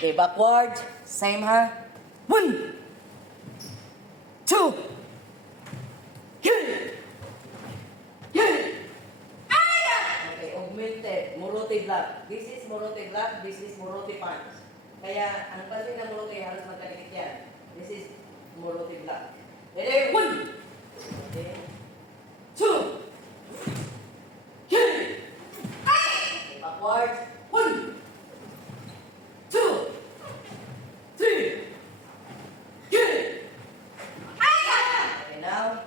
Okay, backward. Same ha. 1, 2. Okay, augmented. Morote block. This is morote block. This is morote punch. Kaya, ang pansin ng morote, halos magkadikit yan. This is morote block. Ready? 1. Okay. 2. Okay, backward. 1, 2, 3. Okay, now.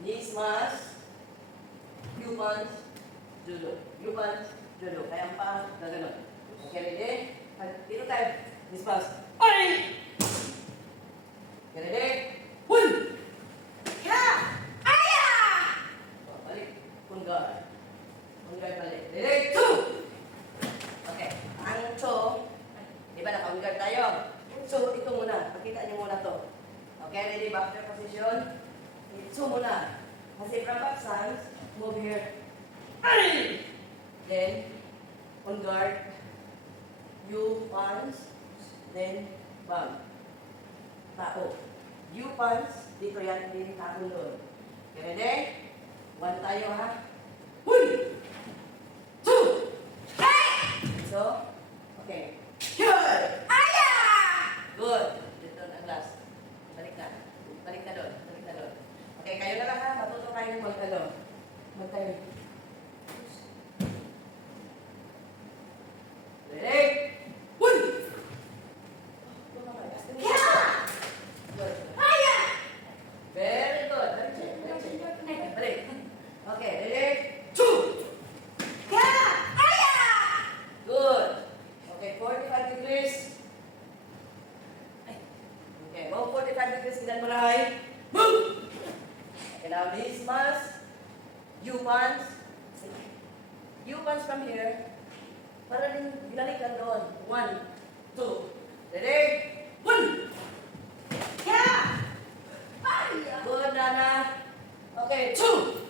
Knees mask. You punch. Judo. You punch. Judo. Kaya ang paa, gano'n. Okay, ready? Dito tayo. Knees mask. Ay! Okay, ready? 1. Balik. Punggay. Punggay balik. Ready? 2. Okay. Ang cho, di ba naka-punggay tayo? So, ito muna. Pakita niyo muna to. Okay, ready? Back to position. Ito muna. Kasi from back stance, move here. Ay! Then, on guard. You punch. Then, bang. Tao. You punch. Dito yan. Din tao doon. Okay, ready? 1 tayo ha. 1, 2, so, okay. Good! Good. Dito na last. Balik na. Balik na doon. Balik na doon. Okay, kayo na lang ha. Matuto kayo magtalo. Magtayo. Ready? 1. Very good. Balik. Okay, ready? 2. Good. Okay, 45 degrees. Okay, go 45 degrees. Kita meraih. Move. Okay, now knees mask. You punch. You punch from here. Para din binalikan doon. 1, 2. Ready? 1. Good, Nana. Okay, 2.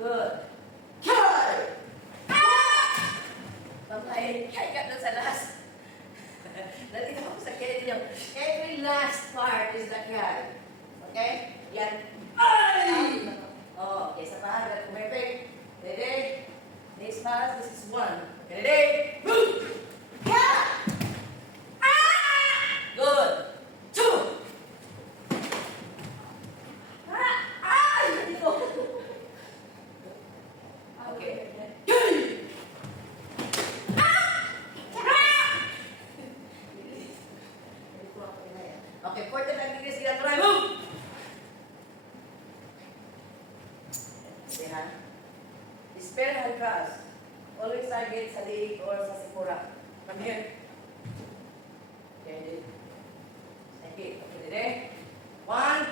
Good. Pampahin, kaya ka sa last. Nandito ako sa kaya niyo. Every last part is the cry. Okay? Yan. Ay! Oh, okay, sa pahagal. Perfect. Ready? Next pass, this is 1. Ready? Move! Good. 2. Okay. Okay, 45 degrees kita try. Move! See ha? Spare hand cross. Always target sa leg or sa sikura. Come here. Okay, okay, ready? 1,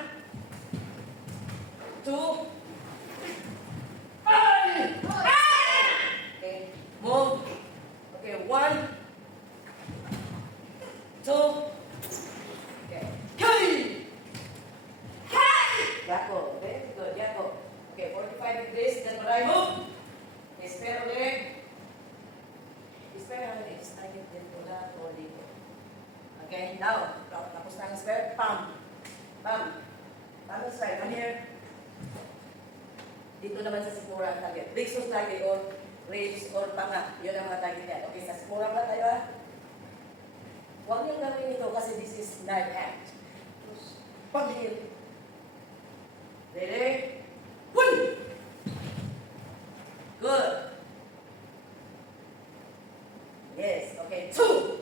2. Okay, move. Okay, 1, 2. Okay. Yako, very good, Yako. Okay, 45 degrees, then maray move. Okay, spare leg. Spare ang legs, target din mula o dito. Okay, now, tapos na ang spare, pump. Pump. Pump is right, come here. Dito naman sa sikura ang target. Rixos target or ribs or panga. Yun ang mga target yan. Okay, sa sikura ba tayo ha? Huwag niyong gawin ito kasi this is knife act. Pag here. Ready? 1. Good. Yes, okay. 2.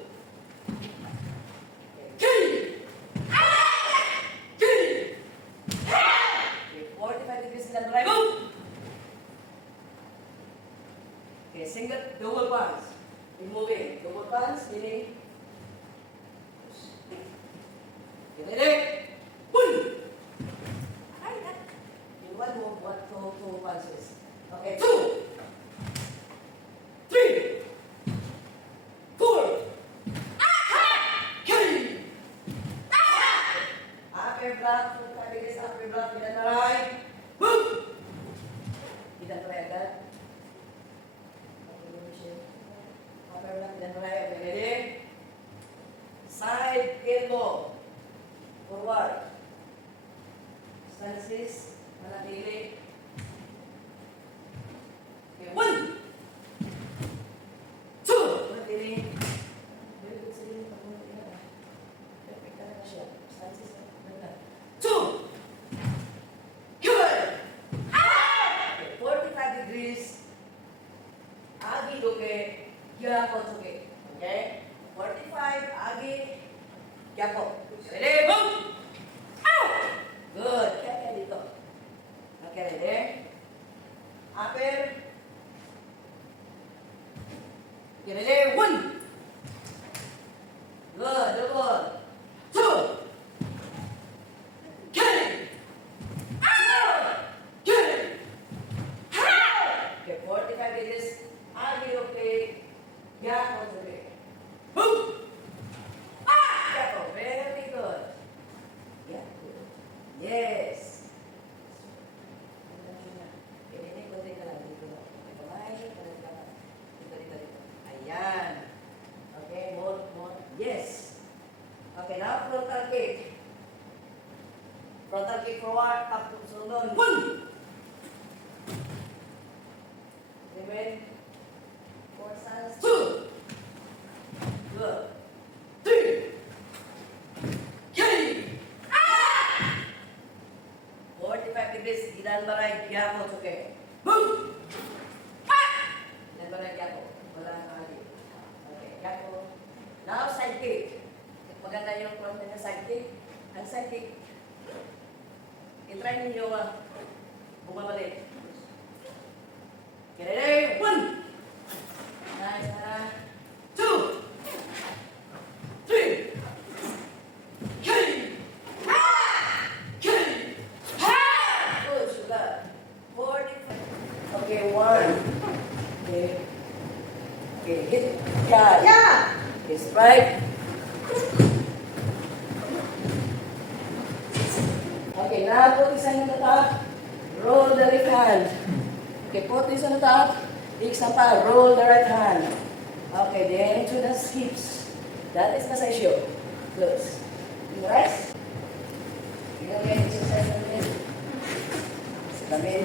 Okay. 45 degrees na drive. Move! Okay, single, double punch. Removing. Double punch, meaning. Okay, ready? 1. In one move, two punches. Okay, 2. 3. 4. Okay. Upper block, 45 degrees upper block, pinataray. Move! Pinataray agad. Gyako Tsuki. Okay? 45, Agi, Gyako. Ready? Boom! Out! Good. Kaya dito. Okay, ready? Upper. Okay, ready? 1. Good. Double. 2. Get it! Out! Get it! Okay, 45 inches. Agi, okay. Gyako Tsuki. Boom! Gyako. Very good. Yeah, good. Yes. Ini kunti ka lang dito. Kamay, dito. Ayan. Okay, more. Yes. Okay, now frontal kick. Frontal kick forward, up to sunod. 1. Amen. 4 sides. 2. Good. 3. Yay! 45 degrees, Idan Baray, Gyako Tsuki. Boom! Idan Baray, Gyako. Wala nang ali. Okay, Gyako. Now, side kick. Maganda yung content ng side kick. Ang side kick, itry ninyo bumabalik. Okay, ready? 1. Nice, 2. 3. Good, sugar. 45. Okay, 1. Okay. Okay, hit. Yeah. Okay, strike. Okay, now put this on the top. Roll the left hand. Okay, put this on the top. Example, roll the right hand. Okay, then to the hips. That is the session. Close. Rest. Tingnan mo yung exercise natin. Sa tabi.